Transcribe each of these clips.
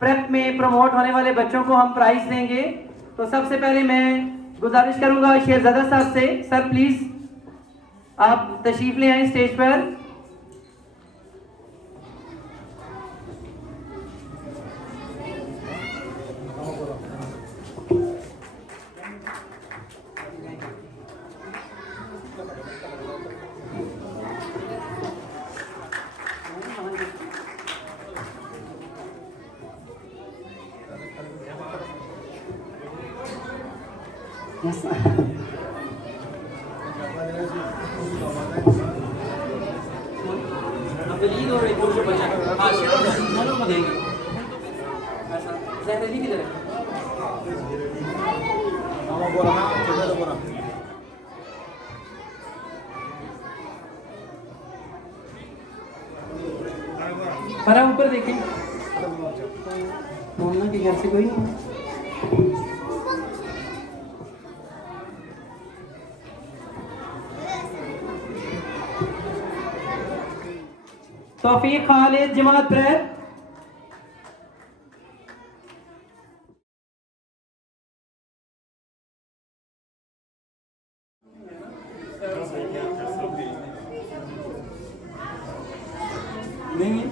Prep में promote होने वाले बच्चों को हम प्राइज देंगे। तो सबसे पहले मैं गुजारिश करूंगा शेरजादा साहब से, सर प्लीज आप तशरीफ ले आए स्टेज पर। Yes. पर ऊपर देखिए, मोहल्ला के घर से कोई नहीं। तौफीक खालिद जमात प्रेप। नहीं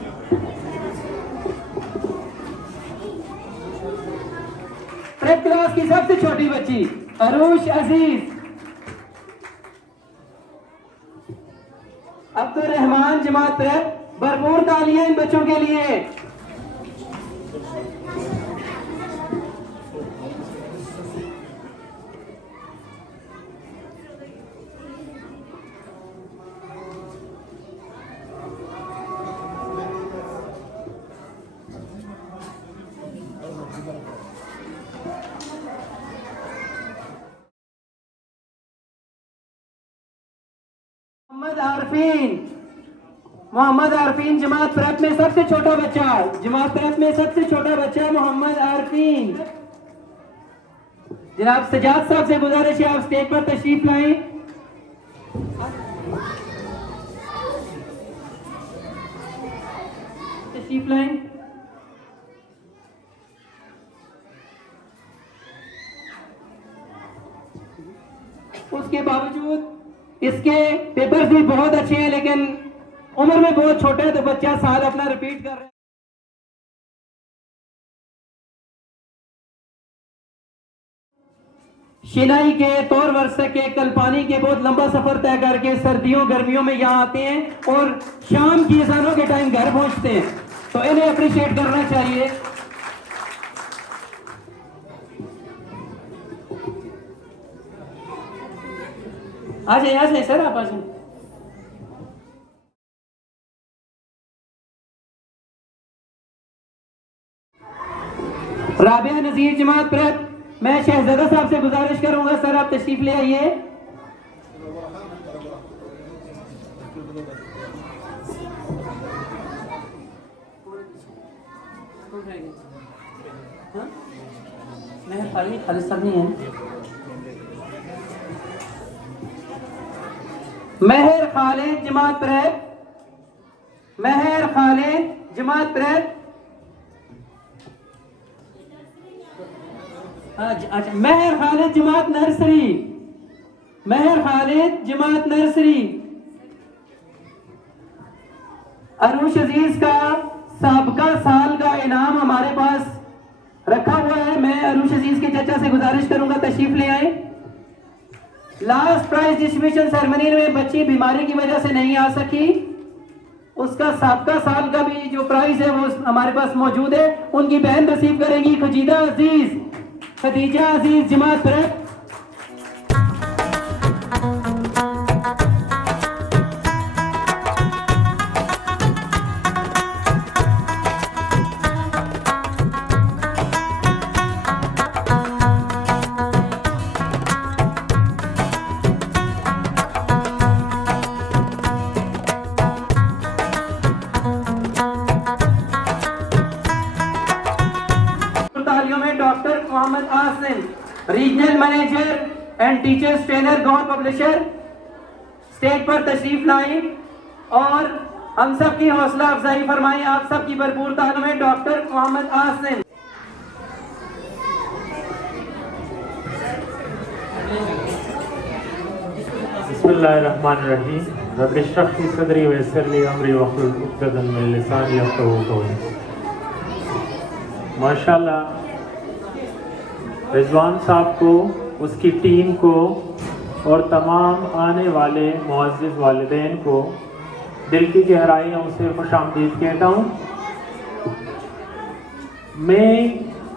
प्रेप क्लास की सबसे छोटी बच्ची अरूश अजीज। अब्दुल रहमान जमात प्रेप। भरपूर तालियां इन बच्चों के लिए। मोहम्मद आरफीन जमात प्रेप में सबसे छोटा बच्चा, जमात प्रेप में सबसे छोटा बच्चा मोहम्मद आरफीन। जनाब सजाद साहब से गुजारिश है आप स्टेज पर तशरीफ लाएं। तशरीफ लाएं। उसके बावजूद इसके पेपर्स भी बहुत अच्छे हैं, लेकिन उम्र में बहुत छोटे हैं, तो बच्चा साल अपना रिपीट कर रहा है। शिनाई के तौर वर्षे के कलपानी के बहुत लंबा सफर तय करके सर्दियों गर्मियों में यहाँ आते हैं और शाम की अज़ानों के टाइम घर पहुंचते हैं, तो इन्हें अप्रिशिएट करना चाहिए। आ जाइए सर, आप आ जाइए। राबिया नजीर जमात प्रेप। मैं शहजादा साहब से गुजारिश करूंगा सर आप तशरीफ ले आइए। खाली सब नहीं है। महर खालिद जमात प्रेप। महर खालिद जमात प्रेप। अच्छा, महर खालिद जमात नर्सरी। महर खालिद जमात नर्सरी। अरूश अजीज का साबका साल का इनाम हमारे पास रखा हुआ है। मैं अरूश अजीज के चाचा से गुजारिश करूंगा तशरीफ ले आए। लास्ट प्राइज डिस्ट्रीब्यूशन सेरेमनी में बच्ची बीमारी की वजह से नहीं आ सकी, उसका साबका साल का भी जो प्राइज है वो हमारे पास मौजूद है। उनकी बहन रिसीव करेगी Khadija Aziz Jamat prep. Doctor Mohammad Asim, regional manager and teachers trainer Gaur publisher, stage पर तशरीफ लाएं और हम सब की हौसला अफजाई फरमाएं, आप सब की भरपूर तारीफ में डॉक्टर मोहम्मद आसिम। बिस्मिल्लाहिर्रहमानिर्रहीम। रब्बि इश्रह ली सदरी वयस्सिर ली अमरी वहलुल उक़दतन मिन लिसानी यफ़क़हू क़ौली। माशाअल्लाह, रिजवान साहब को, उसकी टीम को और तमाम आने वाले मुअज़्ज़िज़ वालिदैन को दिल की गहराइयों से खुशामदीद कहता हूँ। मैं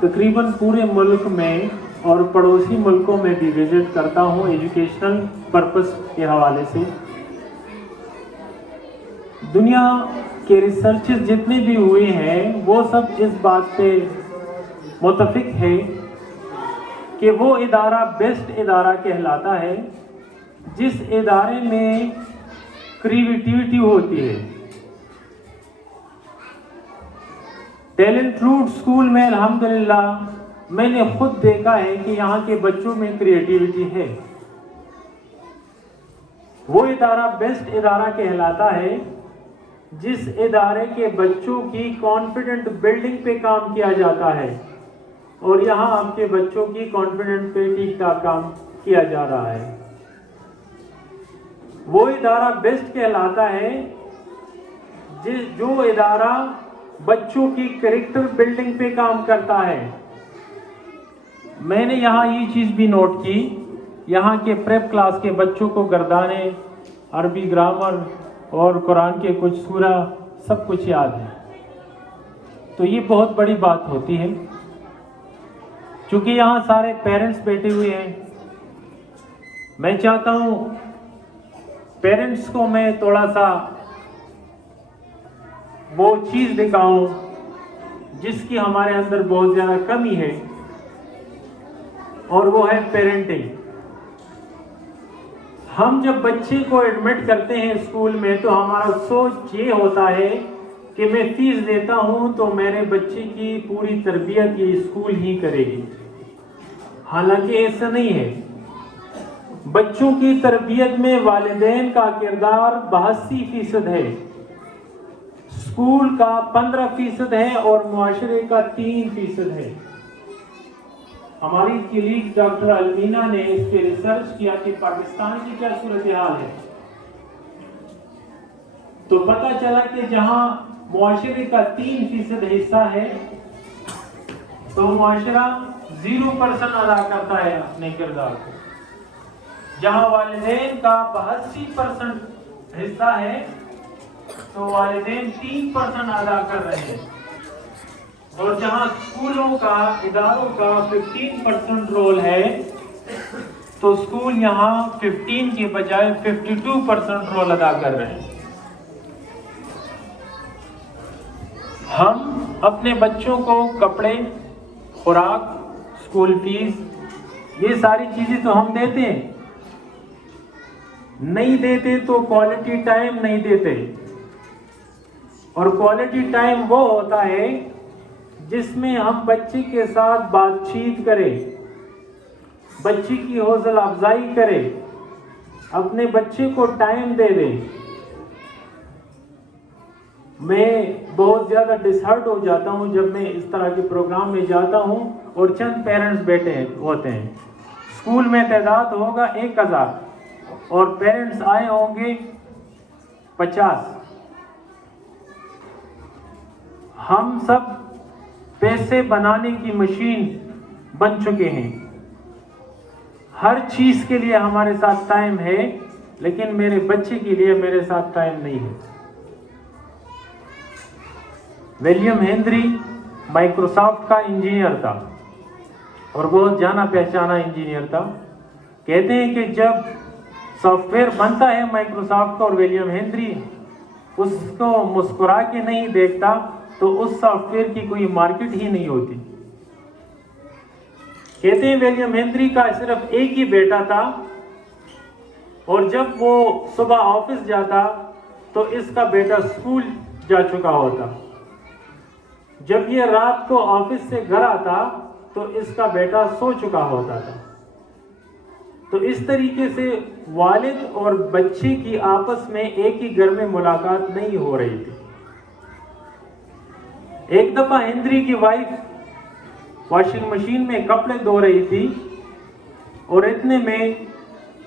तकरीबन पूरे मुल्क में और पड़ोसी मुल्कों में भी विज़िट करता हूँ एजुकेशनल पर्पस के हवाले से। दुनिया के रिसर्चेस जितने भी हुए हैं वो सब इस बात पे मुत्तफ़िक है कि वो इदारा बेस्ट इदारा कहलाता है जिस इदारे में क्रिएटिविटी होती है। टैलेंट रूट स्कूल में अल्हम्दुलिल्लाह मैंने खुद देखा है कि यहाँ के बच्चों में क्रिएटिविटी है। वो इदारा बेस्ट इदारा कहलाता है जिस इदारे के बच्चों की कॉन्फिडेंट बिल्डिंग पे काम किया जाता है और यहाँ आपके बच्चों की कॉन्फिडेंट पे ठीक ठाक काम किया जा रहा है। वो इदारा बेस्ट कहलाता है जो इदारा बच्चों की कैरेक्टर बिल्डिंग पे काम करता है। मैंने यहाँ ये चीज़ भी नोट की, यहाँ के प्रेप क्लास के बच्चों को गर्दाने, अरबी ग्रामर और कुरान के कुछ सूरा सब कुछ याद है। तो ये बहुत बड़ी बात होती है। चूँकि यहाँ सारे पेरेंट्स बैठे हुए हैं, मैं चाहता हूँ पेरेंट्स को मैं थोड़ा सा वो चीज़ दिखाऊं जिसकी हमारे अंदर बहुत ज़्यादा कमी है, और वो है पेरेंटिंग। हम जब बच्चे को एडमिट करते हैं स्कूल में तो हमारा सोच ये होता है कि मैं फीस देता हूं तो मेरे बच्चे की पूरी तरबियत ये स्कूल ही करेगी। हालांकि ऐसा नहीं है। बच्चों की तरबियत में वालिदैन का किरदार 82% है, स्कूल का 15% है और मुआशरे का 3% है। हमारी कलीग डॉक्टर अलमीना ने इस पर रिसर्च किया कि पाकिस्तान की क्या सूरत हाल है, तो पता चला कि जहां मुआशरे का 3% हिस्सा है तो मुआशरा 0% अदा करता है अपने किरदार को। जहां वालिदैन का 82% हिस्सा है तो वालिदैन 3% अदा कर रहे हैं, और जहां स्कूलों का, इदारों का 15% रोल है तो स्कूल यहां 15 के बजाय 52% रोल अदा कर रहे हैं। हम अपने बच्चों को कपड़े, खुराक, स्कूल फीस, ये सारी चीजें तो हम देते हैं, नहीं देते तो क्वालिटी टाइम नहीं देते। और क्वालिटी टाइम वो होता है जिसमें हम बच्चे के साथ बातचीत करें, बच्चे की हौसला अफजाई करें, अपने बच्चे को टाइम दे दें। मैं बहुत ज़्यादा डिसहर्ट हो जाता हूँ जब मैं इस तरह के प्रोग्राम में जाता हूँ और चंद पेरेंट्स बैठे होते हैं। स्कूल में तादाद होगा 1000 और पेरेंट्स आए होंगे 50। हम सब पैसे बनाने की मशीन बन चुके हैं। हर चीज़ के लिए हमारे साथ टाइम है, लेकिन मेरे बच्चे के लिए मेरे साथ टाइम नहीं है। विलियम हेनरी माइक्रोसॉफ्ट का इंजीनियर था और बहुत जाना पहचाना इंजीनियर था। कहते हैं कि जब सॉफ्टवेयर बनता है माइक्रोसॉफ्ट का और विलियम हेनरी उसको मुस्कुरा के नहीं देखता तो उस सॉफ्टवेयर की कोई मार्केट ही नहीं होती। कहते हैं विलियम हेनरी का सिर्फ एक ही बेटा था और जब वो सुबह ऑफिस जाता तो इसका बेटा स्कूल जा चुका होता। जब ये रात को ऑफिस से घर आता तो इसका बेटा सो चुका होता था। तो इस तरीके से वालिद और बच्चे की आपस में एक ही घर में मुलाकात नहीं हो रही थी। एक दफा हेनरी की वाइफ वॉशिंग मशीन में कपड़े धो रही थी और इतने में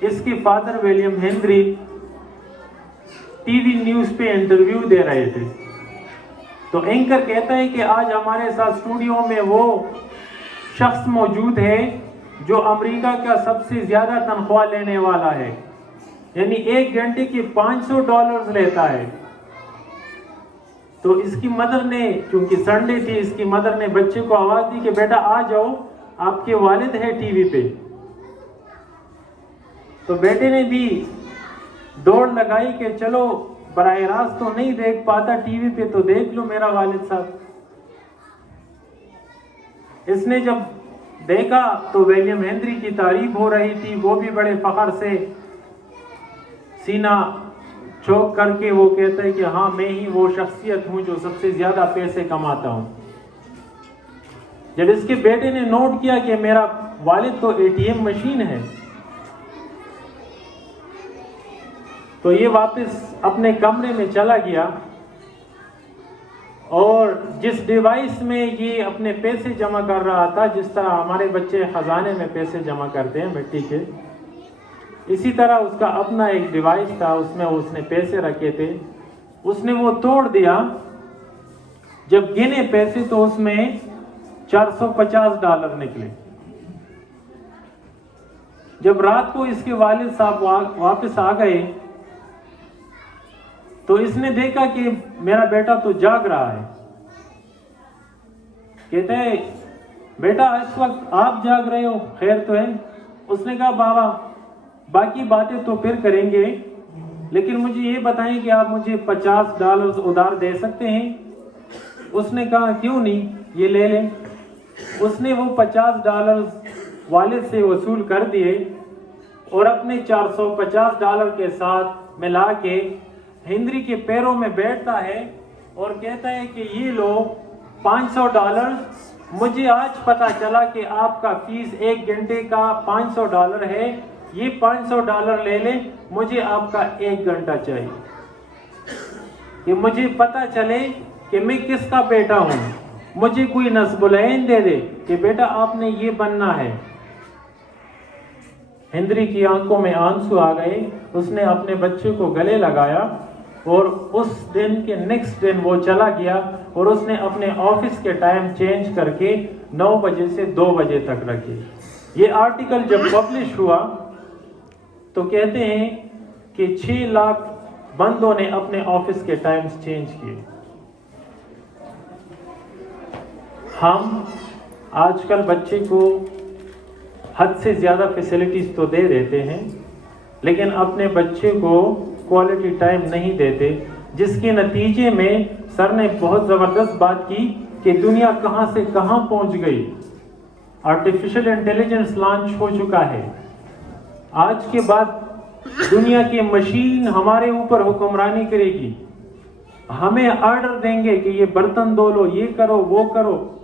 इसके father William Henry TV news पे इंटरव्यू दे रहे थे। तो एंकर कहता है कि आज हमारे साथ स्टूडियो में वो शख्स मौजूद है जो अमेरिका का सबसे ज्यादा तनख्वाह लेने वाला है, यानी 1 घंटे के $500 लेता है। तो इसकी मदर ने, क्योंकि संडे थी, इसकी मदर ने बच्चे को आवाज दी कि बेटा आ जाओ, आपके वालिद है टीवी पे। तो बेटे ने भी दौड़ लगाई कि चलो, बराह रास्त तो नहीं देख पाता टीवी पे, तो देख लो मेरा वालिद साहब। इसने जब देखा तो विलियम हेनरी की तारीफ हो रही थी, वो भी बड़े फख्र से सीना चौक करके वो कहता है कि हाँ, मैं ही वो शख्सियत हूं जो सबसे ज्यादा पैसे कमाता हूं। जब इसके बेटे ने नोट किया कि मेरा वालिद तो एटीएम मशीन है, तो ये वापस अपने कमरे में चला गया और जिस डिवाइस में ये अपने पैसे जमा कर रहा था, जिस तरह हमारे बच्चे खजाने में पैसे जमा करते हैं मिट्टी के, इसी तरह उसका अपना एक डिवाइस था, उसमें उसने पैसे रखे थे। उसने वो तोड़ दिया। जब गिने पैसे तो उसमें $450 निकले। जब रात को इसके वालिद साहब वापस आ गए तो इसने देखा कि मेरा बेटा तो जाग रहा है। कहते हैं, बेटा इस वक्त आप जाग रहे हो, खैर तो है? उसने कहा, बाबा बाकी बातें तो फिर करेंगे, लेकिन मुझे ये बताएं कि आप मुझे $50 उधार दे सकते हैं? उसने कहा, क्यों नहीं, ये ले लें। उसने वो $50 वालिद से वसूल कर दिए और अपने $450 के साथ मिला के हेनरी के पैरों में बैठता है और कहता है कि ये लो $500, मुझे आज पता चला कि आपका फीस 1 घंटे का $500 है, ये $500 ले लें, मुझे आपका 1 घंटा चाहिए, कि मुझे पता चले कि मैं किसका बेटा हूं, मुझे कोई नस्बुलैन दे दे कि बेटा आपने ये बनना है। हेनरी की आंखों में आंसू आ गए। उसने अपने बच्चे को गले लगाया और उस दिन के नेक्स्ट दिन वो चला गया और उसने अपने ऑफिस के टाइम चेंज करके 9 बजे से 2 बजे तक रखे। ये आर्टिकल जब पब्लिश हुआ तो कहते हैं कि 6 लाख बंदों ने अपने ऑफिस के टाइम्स चेंज किए। हम आजकल बच्चे को हद से ज़्यादा फैसिलिटीज़ तो दे देते हैं, लेकिन अपने बच्चे को क्वालिटी टाइम नहीं देते, जिसके नतीजे में सर ने बहुत ज़बरदस्त बात की कि दुनिया कहां से कहां पहुंच गई। आर्टिफिशियल इंटेलिजेंस लॉन्च हो चुका है। आज के बाद दुनिया की मशीन हमारे ऊपर हुक्मरानी करेगी, हमें ऑर्डर देंगे कि ये बर्तन धो लो, ये करो, वो करो।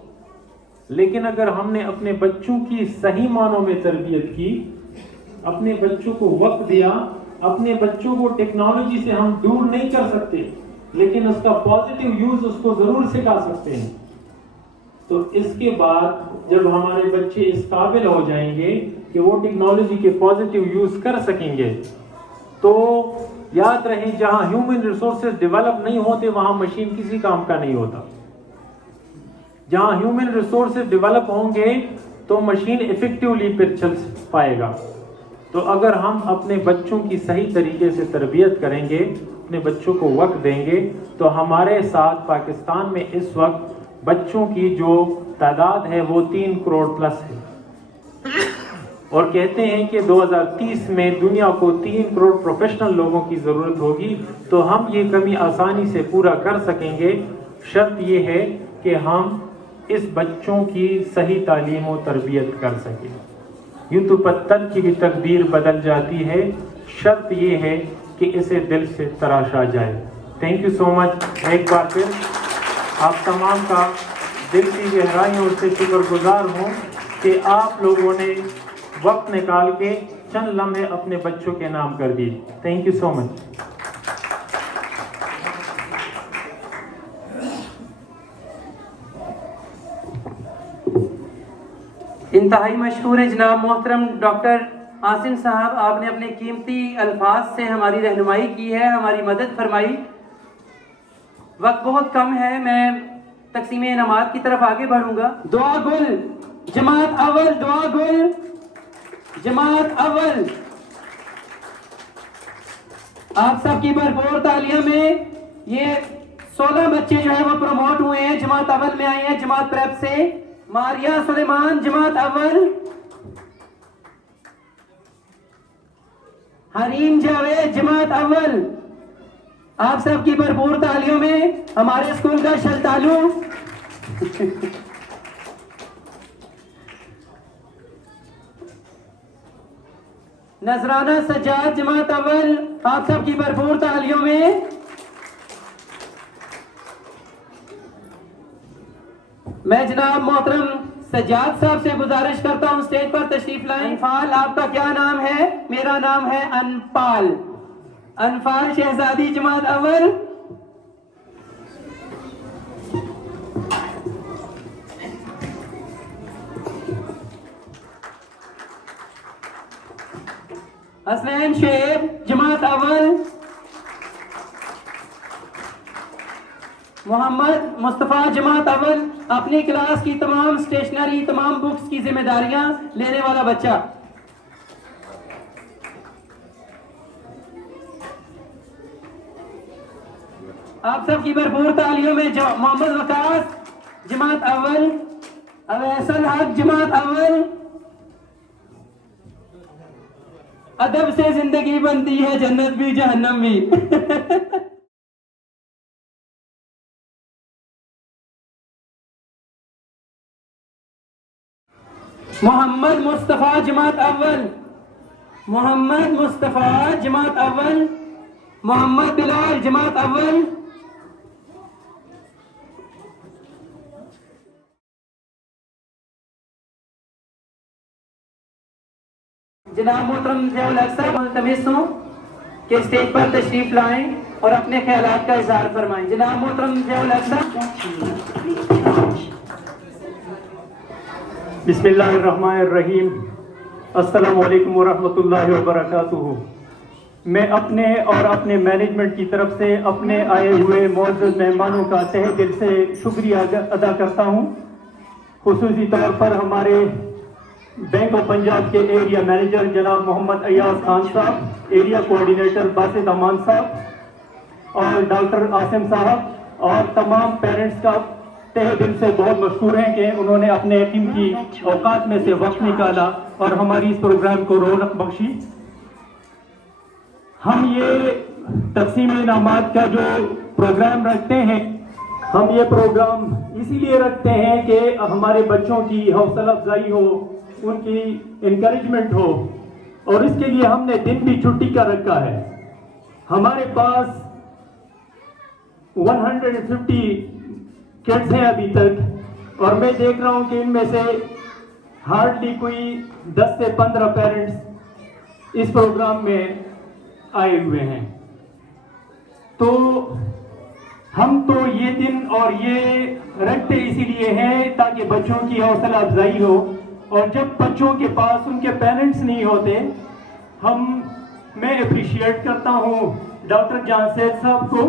लेकिन अगर हमने अपने बच्चों की सही मानों में तरबियत की, अपने बच्चों को वक्त दिया, अपने बच्चों को टेक्नोलॉजी से हम दूर नहीं कर सकते, लेकिन उसका पॉजिटिव यूज उसको जरूर सिखा सकते हैं। तो इसके बाद जब हमारे बच्चे इस काबिल हो जाएंगे कि वो टेक्नोलॉजी के पॉजिटिव यूज कर सकेंगे, तो याद रहे, जहां ह्यूमन रिसोर्सेज डेवलप नहीं होते वहां मशीन किसी काम का नहीं होता। जहां ह्यूमन रिसोर्सेज डेवलप होंगे तो मशीन इफेक्टिवली फिर चल पाएगा। तो अगर हम अपने बच्चों की सही तरीके से तरबियत करेंगे, अपने बच्चों को वक्त देंगे, तो हमारे साथ पाकिस्तान में इस वक्त बच्चों की जो तादाद है वो 3 करोड़ प्लस है, और कहते हैं कि 2030 में दुनिया को 3 करोड़ प्रोफेशनल लोगों की ज़रूरत होगी। तो हम ये कमी आसानी से पूरा कर सकेंगे। शर्त ये है कि हम इस बच्चों की सही तालीम और तरबियत कर सकें। यूँ तो पत्थर की भी तकदीर बदल जाती है, शर्त ये है कि इसे दिल से तराशा जाए। Thank you so much. एक बार फिर आप तमाम का दिल की गहराइयों से शुक्रगुजार हूँ कि आप लोगों ने वक्त निकाल के चंद लम्हे अपने बच्चों के नाम कर दीजिए। Thank you so much. इंतहाई मशहूर है जनाब मोहतरम डॉक्टर आसिम साहब, आपने अपने कीमती अल्फाज से हमारी रहनुमाई की है, हमारी मदद फरमाई। वक्त बहुत कम है, मैं तकसीम इनामात की तरफ आगे बढ़ूंगा। दुआ गुल जमात अव्वल, दुआ गुल जमात अव्वल, आप सबकी भरपूर तालियों में ये 16 बच्चे जो है वो प्रमोट हुए हैं, जमात अव्वल में आए हैं जमात प्रेप से। मारिया सुलेमान जमात अव्वल, हरीम जावेद जमात अव्वल, आप सबकी भरपूर तालियों में हमारे स्कूल का शलतालू नजराना सज्जाद जमात अव्वल, आप सबकी भरपूर तालियों में। मैं जनाब मोहतरम सज्जाद साहब से गुजारिश करता हूं स्टेज पर तशरीफ लाएं। अनफाल, आपका क्या नाम है? मेरा नाम है अनफाल। अनफाल शहजादी जमात अव्वल, हसनैन शेब जमात अव्वल, मोहम्मद मुस्तफ़ा जमात अव्वल, अपनी क्लास की तमाम स्टेशनरी, तमाम बुक्स की जिम्मेदारियां लेने वाला बच्चा। आप सबकी भरपूर तालियों में मोहम्मद वकास जमात अव्वल, अवैसल हक जमात अव्वल। अदब से जिंदगी बनती है, जन्नत भी जहन्नम भी मोहम्मद मुस्तफ़ा जमात अव्वल, मोहम्मद मुस्तफ़ा जमात अव्वल, मोहम्मद बिलाल जमात अव्वल। जनाब मोहतरम ज़ियाउल हक साहब मुल्तमिस हूं कि स्टेज पर तशरीफ लाएं और अपने ख्यालात का इजहार फरमाएं। जनाब मोहतरम ज़ियाउल हक साहब। बिस्मिल्लाहिर्रहमानिर्रहीम, अस्सलामु अलैकुम वरहमतुल्लाहि वबरकातुहू। मैं अपने और अपने मैनेजमेंट की तरफ से अपने आए हुए मौजूद मेहमानों का तहे दिल से शुक्रिया अदा करता हूँ। खुसूसी तौर पर हमारे बैंक ऑफ पंजाब के एरिया मैनेजर जनाब मोहम्मद अयाज खान साहब, एरिया कोऑर्डिनेटर बासित अमान साहब और डॉक्टर आसिम साहब और तमाम पेरेंट्स का तहे दिल से बहुत मशहूर हैं कि उन्होंने अपने कीमती औकात में से वक्त निकाला और हमारी इस प्रोग्राम को रौनक बख्शी। हम ये तकसीम इनामात का जो प्रोग्राम रखते हैं, हम ये प्रोग्राम इसीलिए रखते हैं कि हमारे बच्चों की हौसला अफजाई हो, उनकी इनकरेजमेंट हो, और इसके लिए हमने दिन भी छुट्टी का रखा है। हमारे पास 150 किड्स हैं अभी तक, और मैं देख रहा हूं कि इनमें से हार्डली कोई 10 से 15 पेरेंट्स इस प्रोग्राम में आए हुए हैं। तो हम तो ये दिन और ये रखते इसीलिए हैं ताकि बच्चों की हौसला अफजाई हो, और जब बच्चों के पास उनके पेरेंट्स नहीं होते, मैं अप्रिशिएट करता हूँ डॉक्टर जानसेद साहब को,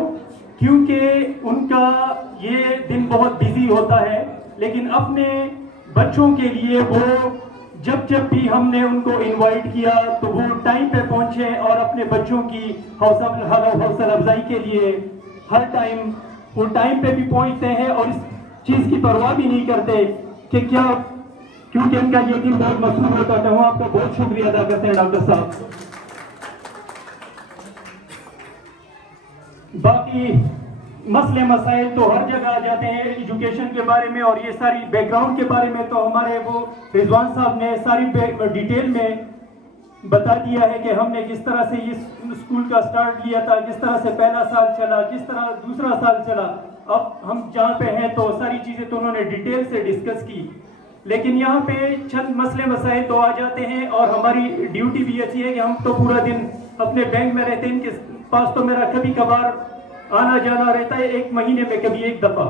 क्योंकि उनका ये दिन बहुत बिजी होता है, लेकिन अपने बच्चों के लिए वो जब भी हमने उनको इनवाइट किया तो वो टाइम पे पहुंचे और अपने बच्चों की हौसला अफजाई के लिए हर टाइम वो टाइम पे भी पहुंचते हैं और इस चीज़ की परवाह भी नहीं करते कि क्या, क्योंकि उनका ये दिन बहुत मशहूर होता है। हम आपका बहुत शुक्रिया अदा करते हैं डॉक्टर साहब। बाकी मसले मसाइल तो हर जगह आ जाते हैं एजुकेशन के बारे में, और ये सारी बैकग्राउंड के बारे में तो हमारे वो रिजवान साहब ने सारी डिटेल में बता दिया है कि हमने किस तरह से इस स्कूल का स्टार्ट लिया था, किस तरह से पहला साल चला, किस तरह दूसरा साल चला। अब हम जहाँ पे हैं तो सारी चीज़ें तो उन्होंने डिटेल से डिस्कस की, लेकिन यहाँ पे चंद मसले मसाइल तो आ जाते हैं और हमारी ड्यूटी भी ऐसी है कि हम तो पूरा दिन अपने बैंक में रहते हैं। इनके पास तो मेरा कभी कभार आना जाना रहता है, 1 महीने में कभी 1 दफा।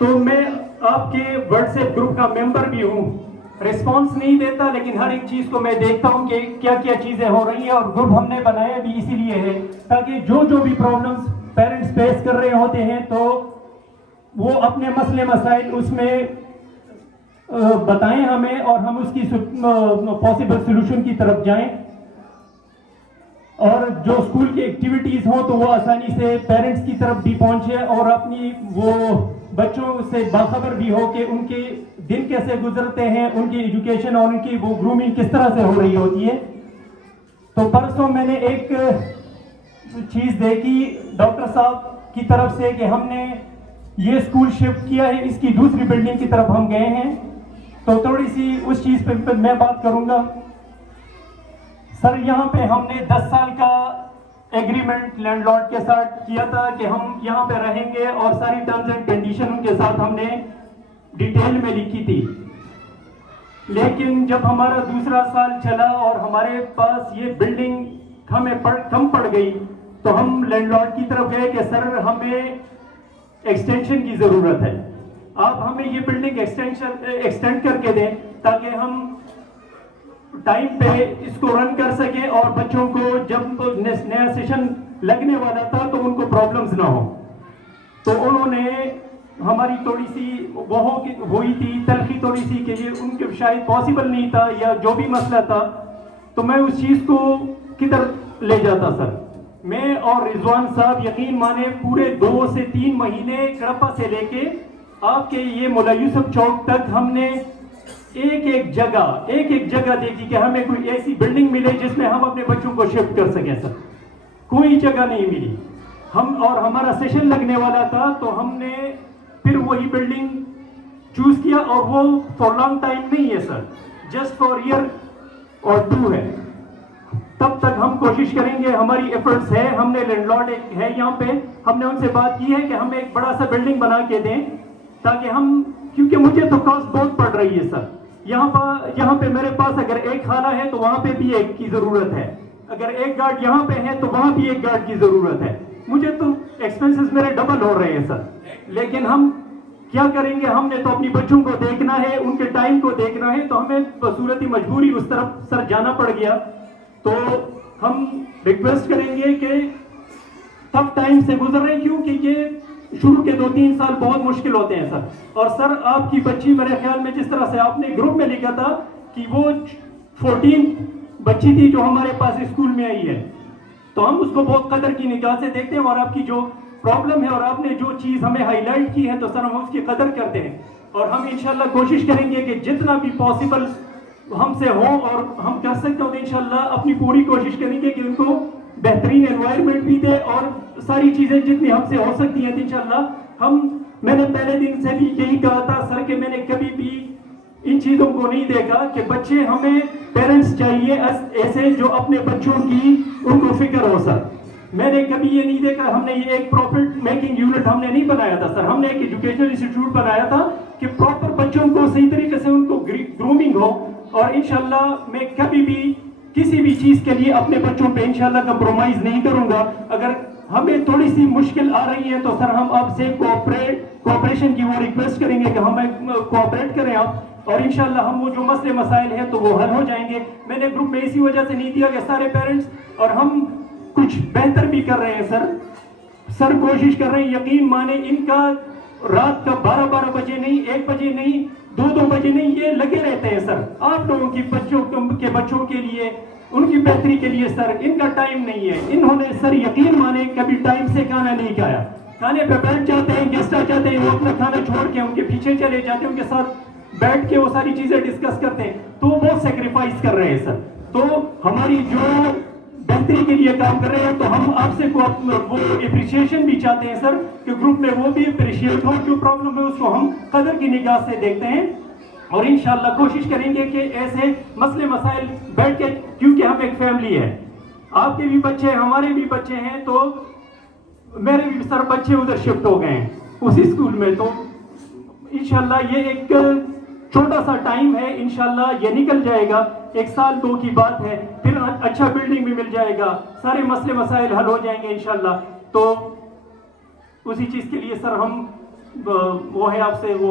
तो मैं आपके व्हाट्सएप ग्रुप का मेंबर भी हूँ, रिस्पांस नहीं देता, लेकिन हर एक चीज को मैं देखता हूँ कि क्या क्या चीजें हो रही है। और ग्रुप हमने बनाया भी इसीलिए है ताकि जो भी प्रॉब्लम्स पेरेंट्स फेस कर रहे होते हैं तो वो अपने मसले मसाइल उसमें बताएं हमें और हम उसकी पॉसिबल सोल्यूशन की तरफ जाएं। और जो स्कूल की एक्टिविटीज हो तो वो आसानी से पेरेंट्स की तरफ भी पहुंचे और अपनी वो बच्चों से बाखबर भी हो कि उनके दिन कैसे गुजरते हैं, उनकी एजुकेशन और उनकी वो ग्रूमिंग किस तरह से हो रही होती है। तो परसों मैंने एक चीज देखी डॉक्टर साहब की तरफ से कि हमने ये स्कूल शिफ्ट किया है, इसकी दूसरी बिल्डिंग की तरफ हम गए हैं। तो थोड़ी सी उस चीज पे मैं बात करूंगा। सर यहाँ पे हमने 10 साल का एग्रीमेंट लैंडलॉर्ड के साथ किया था कि हम यहाँ पे रहेंगे और सारी टर्म्स एंड कंडीशन उनके साथ हमने डिटेल में लिखी थी। लेकिन जब हमारा दूसरा साल चला और हमारे पास ये बिल्डिंग हमें कम पड़ गई तो हम लैंडलॉर्ड की तरफ गए कि सर हमें एक्सटेंशन की जरूरत है, आप हमें ये बिल्डिंग एक्सटेंड करके दें ताकि हम टाइम पे इसको रन कर सके और बच्चों को जब नया सेशन लगने वाला था तो उनको प्रॉब्लम्स ना हो। तो उन्होंने हमारी थोड़ी सी वो हुई थी तलखी थोड़ी सी कि ये उनके शायद पॉसिबल नहीं था या जो भी मसला था। तो मैं उस चीज को किधर ले जाता सर, मैं और रिजवान साहब यकीन माने पूरे 2 से 3 महीने कड़पा से लेके आपके ये मौला यूसुफ चौक तक हमने एक जगह देखी कि हमें कोई ऐसी बिल्डिंग मिले जिसमें हम अपने बच्चों को शिफ्ट कर सकें। सर कोई जगह नहीं मिली। हम और हमारा सेशन लगने वाला था तो हमने फिर वही बिल्डिंग चूज किया और वो फॉर लॉन्ग टाइम नहीं है सर, जस्ट फॉर ईयर और 2 है। तब तक हम कोशिश करेंगे, हमारी एफर्ट्स है। हमने लैंडलॉर्ड है यहाँ पे, हमने उनसे बात की है कि हमें एक बड़ा सा बिल्डिंग बना के दें ताकि हम, क्योंकि मुझे तो कॉस्ट बहुत पड़ रही है सर। यहाँ पे मेरे पास अगर एक खाना है तो वहां पे भी एक की जरूरत है, अगर एक गार्ड यहाँ पे है तो वहां भी एक गार्ड की जरूरत है। मुझे तो एक्सपेंसेस मेरे डबल हो रहे हैं सर। लेकिन हम क्या करेंगे, हमने तो अपनी बच्चों को देखना है, उनके टाइम को देखना है, तो हमें बसूरती मजबूरी उस तरफ सर जाना पड़ गया। तो हम रिक्वेस्ट करेंगे कि टफ टाइम से गुजर रहे हैं क्योंकि ये शुरू के 2-3 साल बहुत मुश्किल होते हैं सर। और सर आपकी बच्ची मेरे ख्याल में जिस तरह से आपने ग्रुप में लिखा था कि वो 14 बच्ची थी जो हमारे पास स्कूल में आई है, तो हम उसको बहुत कदर की निगाह से देखते हैं। और आपकी जो प्रॉब्लम है और आपने जो चीज हमें हाईलाइट की है तो सर हम उसकी कदर करते हैं और हम इंशाल्लाह कोशिश करेंगे कि जितना भी पॉसिबल हमसे हो और हम कर सकते हो इंशाल्लाह अपनी पूरी कोशिश करेंगे कि उनको बेहतरीन एनवायरनमेंट भी दे और सारी चीजें जितनी हमसे हो सकती हैं इंशाल्लाह हम। मैंने पहले दिन से भी यही कहा था सर कि मैंने कभी भी इन चीजों को नहीं देखा कि बच्चे, हमें पेरेंट्स चाहिए ऐसे जो अपने बच्चों की उनको फिक्र हो सर। मैंने कभी ये नहीं देखा, हमने ये एक प्रॉफिट मेकिंग यूनिट हमने नहीं बनाया था सर, हमने एक एजुकेशनल इंस्टीट्यूट बनाया था कि प्रॉपर बच्चों को सही तरीके से उनको ग्रूमिंग हो। और इंशाल्लाह मैं कभी भी किसी भी चीज के लिए अपने बच्चों पे इंशाल्लाह कंप्रोमाइज नहीं करूंगा। अगर हमें थोड़ी सी मुश्किल आ रही है तो सर हम आपसे कोऑपरेशन की वो रिक्वेस्ट करेंगे कि हमें कोऑपरेट करें आप, और इंशाल्लाह हम वो जो मसले मसाइल हैं तो वो हल हो जाएंगे। मैंने ग्रुप में इसी वजह से नहीं दिया कि सारे पेरेंट्स और हम कुछ बेहतर भी कर रहे हैं सर कोशिश कर रहे हैं। यकीन माने इनका रात का 12-12 बजे नहीं, 1 बजे नहीं, 2-2 बजे नहीं, ये लगे रहते हैं सर आप लोगों की बच्चों के लिए, उनकी बेहतरी के लिए सर। इनका टाइम नहीं है, इन्होंने सर यकीन माने कभी टाइम से खाना नहीं खाया। खाने पे बैठ जाते हैं, गेस्ट आ जाते हैं, वो अपना खाना छोड़ के उनके पीछे चले जाते हैं, उनके साथ बैठ के वो सारी चीजें डिस्कस करते हैं, तो वो सेक्रीफाइस कर रहे हैं सर। तो हमारी जो बेहतरी के लिए काम कर रहे हैं तो हम आपसे वो एप्रिसिएशन भी चाहते हैं सर कि ग्रुप में वो भी अप्रिशिएट हो, जो प्रॉब्लम है उसको हम कदर की निगाह से देखते हैं और इंशाल्लाह कोशिश करेंगे कि ऐसे मसले मसाइल बैठ के, क्योंकि हम एक फैमिली है, आपके भी बच्चे हमारे भी बच्चे हैं, तो मेरे भी सर बच्चे उधर शिफ्ट हो गए हैं उसी स्कूल में। तो इंशाल्लाह ये एक छोटा सा टाइम है, इंशाल्लाह ये निकल जाएगा, 1 साल 2 की बात है, फिर अच्छा बिल्डिंग भी मिल जाएगा, सारे मसले मसाइल हल हो जाएंगे इंशाल्लाह। तो उसी चीज़ के लिए सर हम वो है आपसे वो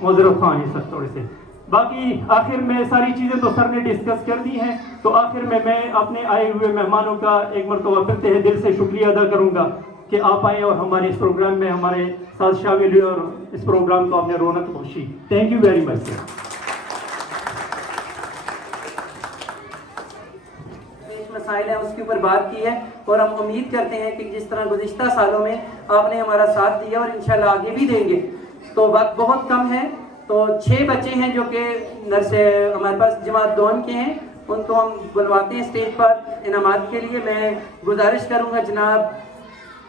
मुआज़रत ख़्वाह हैं सर थोड़े से। बाकी आखिर में सारी चीज़ें तो सर ने डिस्कस कर दी हैं, तो आखिर में मैं अपने आए हुए मेहमानों का एक मरतबा फिर तहे दिल से शुक्रिया अदा करूँगा कि आप आए और हमारे इस प्रोग्राम में हमारे साथ शामिल हुए और इस प्रोग्राम को आपने रौनक बख्शी। Thank you very much sir. मसाइल है उसके ऊपर बात की है और हम उम्मीद करते हैं कि जिस तरह गुज़िश्ता सालों में आपने हमारा साथ दिया और इंशाल्लाह आगे भी देंगे। तो वक्त बहुत कम है, तो 6 बच्चे हैं जो कि नर्से हमारे पास जमात दोन के हैं, उनको हम बुलवाते हैं स्टेज पर इनामात के लिए। मैं गुजारिश करूंगा जनाब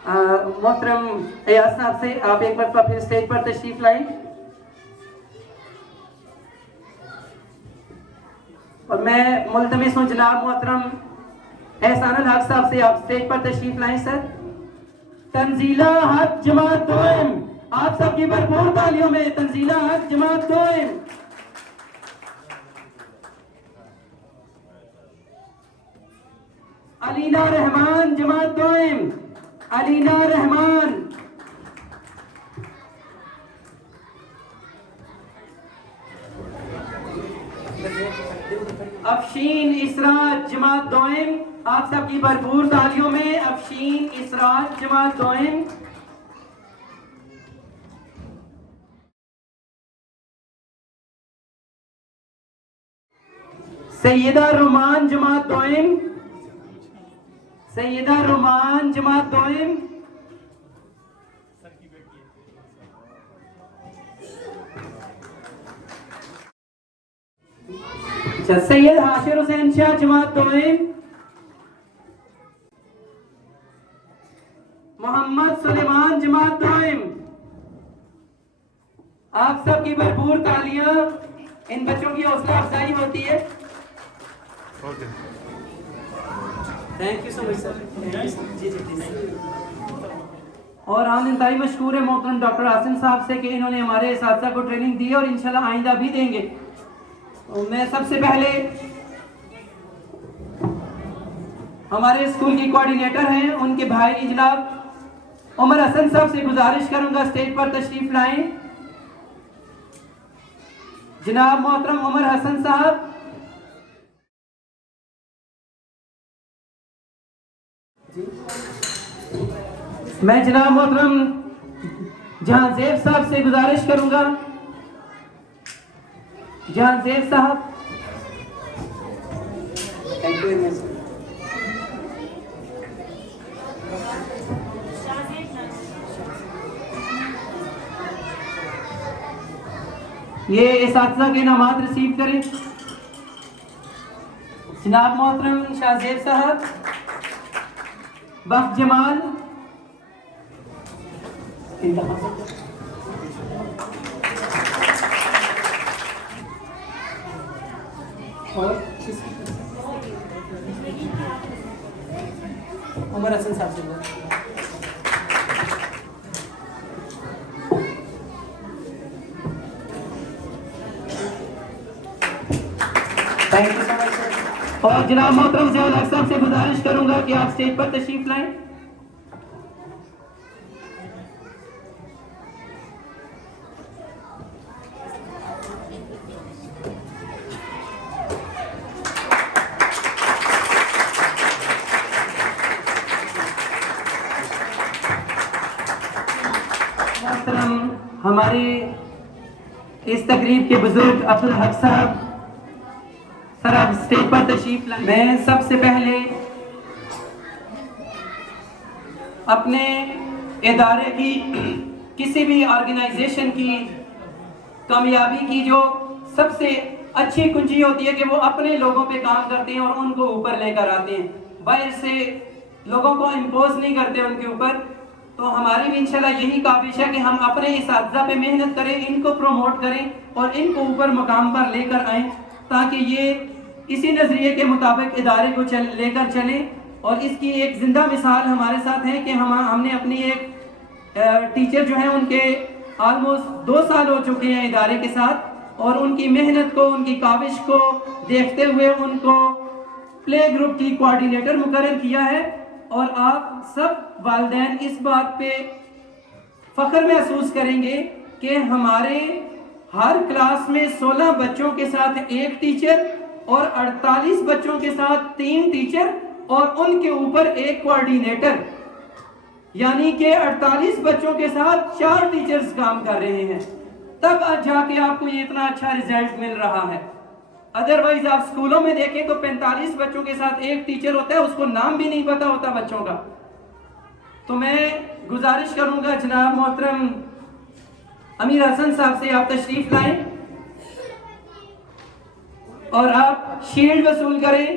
मोहतरम एयाज साहब से, आप एक बार फिर स्टेज पर तशरीफ लाएं। और मैं मुल्तमिस हूँ जनाब मोहतरम एहसानुल हक साहब से, आप स्टेज पर तशरीफ लाएं सर। तंजीला हक जमात दोयम, आप सबकी भरपूर तालियों में तंजीला हक जमात दोयम। अलीना रहमान जमात दोयम, अलीना रहमान। अफशीन इसराज जमात दोयम, आप सबकी भरपूर तालियों में अफशीन इसराज जमात दोयम। सैयदा रुमान जमात दोयम, सैयदा रुमान जमात दोयम। अच्छा, सैयद हाशिर हुसैन शाह जमात दोयम। मोहम्मद सुलेमान जमात दोयम। आप सबकी भरपूर तालियां, इन बच्चों की हौसला अफजाई होती है। Thank you so much sir. जी जी प्लीज। और हम इंतहाई मशहूर है मोहतरम डॉक्टर आसिम साहब से कि इन्होंने हमारे साथियों को ट्रेनिंग दी और इंशाल्लाह आइंदा भी देंगे। और मैं सबसे पहले हमारे स्कूल की कोऑर्डिनेटर हैं उनके भाई जनाब उमर हसन साहब से गुजारिश करूंगा स्टेज पर तशरीफ लाएं। जनाब मोहतरम उमर हसन साहब। मैं जनाब मोहतरम जहांजेब साहब से गुजारिश करूंगा, जहांजेब साहब। Thank you very much. ये इसातिज़ा के इनामात रिसीव करें। जनाब मोहतरम शाहजेब साहब, वक्त जमाल। और उमर हसन साहब से thank you so much sir. और जनाब मोहतरम ज़ियाउल हक साहब से गुजारिश करूंगा कि आप स्टेज पर तशरीफ लाएं। मोहतरम हमारे इस तकरीब के बुजुर्ग अब्दुल हक साहब, सर आप स्टेज पर तशरीफ लाएं। मैं सबसे पहले अपने इदारे की किसी भी ऑर्गेनाइजेशन की कामयाबी की जो सबसे अच्छी कुंजी होती है कि वो अपने लोगों पे काम करते हैं और उनको ऊपर लेकर आते हैं, बाहर से लोगों को इम्पोज नहीं करते उनके ऊपर। तो हमारी भी इंशाल्लाह यही काविश है कि हम अपने इसातिज़ा पे मेहनत करें, इनको प्रमोट करें और इनको ऊपर मकाम पर लेकर आएँ, ताकि ये इसी नज़रिए के मुताबिक इदारे को लेकर चलें। और इसकी एक ज़िंदा मिसाल हमारे साथ है कि हमने अपनी एक टीचर जो है उनके ऑलमोस्ट 2 साल हो चुके हैं इदारे के साथ, और उनकी मेहनत को, उनकी काविश को देखते हुए उनको प्ले ग्रुप की कोऑर्डिनेटर मुकर्रर किया है। और आप सब वालिदैन इस बात पे फख्र महसूस करेंगे कि हमारे हर क्लास में 16 बच्चों के साथ एक टीचर और 48 बच्चों के साथ 3 टीचर और उनके ऊपर एक कोऑर्डिनेटर, यानी कि 48 बच्चों के साथ 4 टीचर्स काम कर रहे हैं। तब आज जाके आपको ये इतना अच्छा रिजल्ट मिल रहा है। अदरवाइज आप स्कूलों में देखें तो 45 बच्चों के साथ एक टीचर होता है, उसको नाम भी नहीं पता होता बच्चों का। तो मैं गुजारिश करूंगा जनाब मोहतरम अमीर हसन साहब से आप तशरीफ लाएं और आप शील्ड वसूल करें।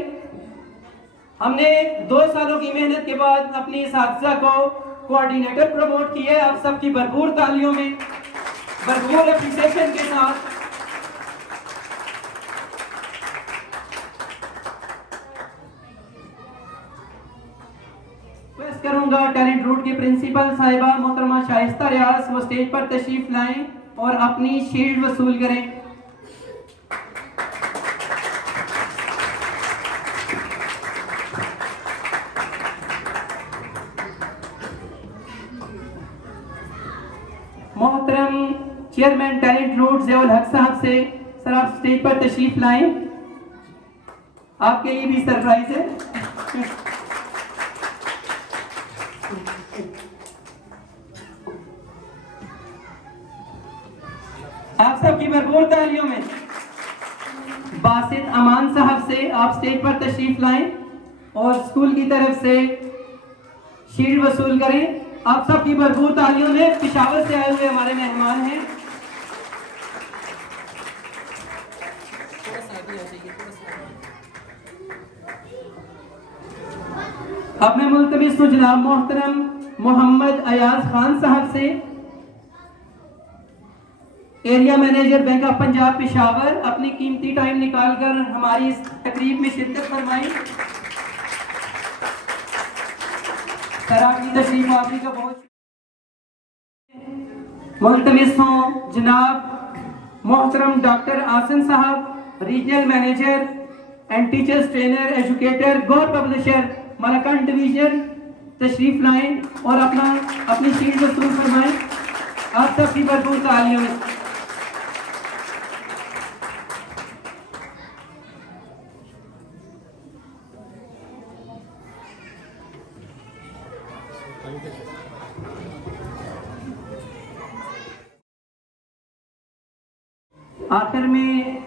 हमने 2 सालों की मेहनत के बाद अपनी साथीजा को कोऑर्डिनेटर प्रमोट किया है। आप सबकी भरपूर तालियों में, भरपूर एप्रिसिएशन के साथ रिक्वेस्ट करूंगा टैलेंट रूट की प्रिंसिपल साहिबा मोहतरमा शाइस्ता रियाज वो स्टेज पर तशरीफ लाएं और अपनी शील्ड वसूल करें। मोहतरम चेयरमैन टैलेंट रूट ज़ियाउल हक साहब से सर आप स्टेज पर तशरीफ लाएं, आपके लिए भी सरप्राइज है। आप सबकी भरपूर तालियों में बासित अमान साहब से आप स्टेज पर तशरीफ लाएं और स्कूल की तरफ से शील्ड वसूल करें। आप सबकी भरपूर तालियों में पेशावर से आए हुए हमारे मेहमान हैं। अब मैं मुल्तमिस हूं जनाब मोहतरम मोहम्मद अयाज खान साहब से, area manager bank of Punjab Peshawar, अपनी कीमती टाइम निकालकर हमारी इस तकरीब में शिरकत फरमाई। सर आपकी तशरीफ आवरी का बहुत मुल्तमिस हूं जनाब मोहतरम डॉक्टर आसन साहब, regional manager and teachers trainer educator Gaur publisher Malakand division, तशरीफ लाएं और अपनी शील्ड वसूल फरमाएं। आप सबकी भरपूर तालियों में आखिर में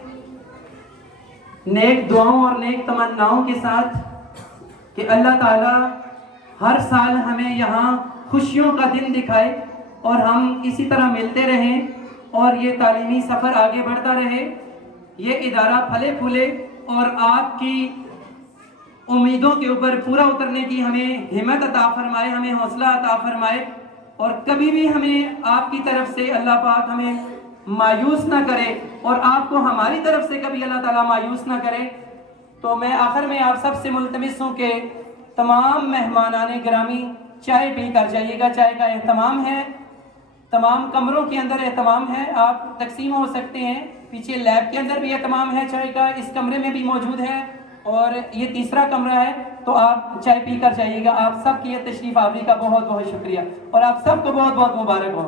नेक दुआओं और नेक तमन्नाओं के साथ कि अल्लाह ताला हर साल हमें यहाँ खुशियों का दिन दिखाए और हम इसी तरह मिलते रहें और ये तालीमी सफ़र आगे बढ़ता रहे, ये इदारा फले फूले और आपकी उम्मीदों के ऊपर पूरा उतरने की हमें हिम्मत अता फरमाए, हमें हौसला अता फरमाए और कभी भी हमें आपकी तरफ से अल्लाह पाक हमें मायूस ना करे और आपको हमारी तरफ से कभी अल्लाह ताला मायूस ना करे। तो मैं आखिर में आप सब से मुल्तमिस हूँ कि तमाम मेहमानाने गिरामी चाय पी कर जाइएगा। चाय का एहतमाम है, तमाम कमरों के अंदर एहतमाम है, आप तकसीम हो सकते हैं। पीछे लैब के अंदर भी एहतमाम है चाय का, इस कमरे में भी मौजूद है और ये तीसरा कमरा है, तो आप चाय पी कर जाइएगा। आप सबकी ये तशरीफ़ आवरी का बहुत बहुत शुक्रिया और आप सबको बहुत बहुत मुबारक हो।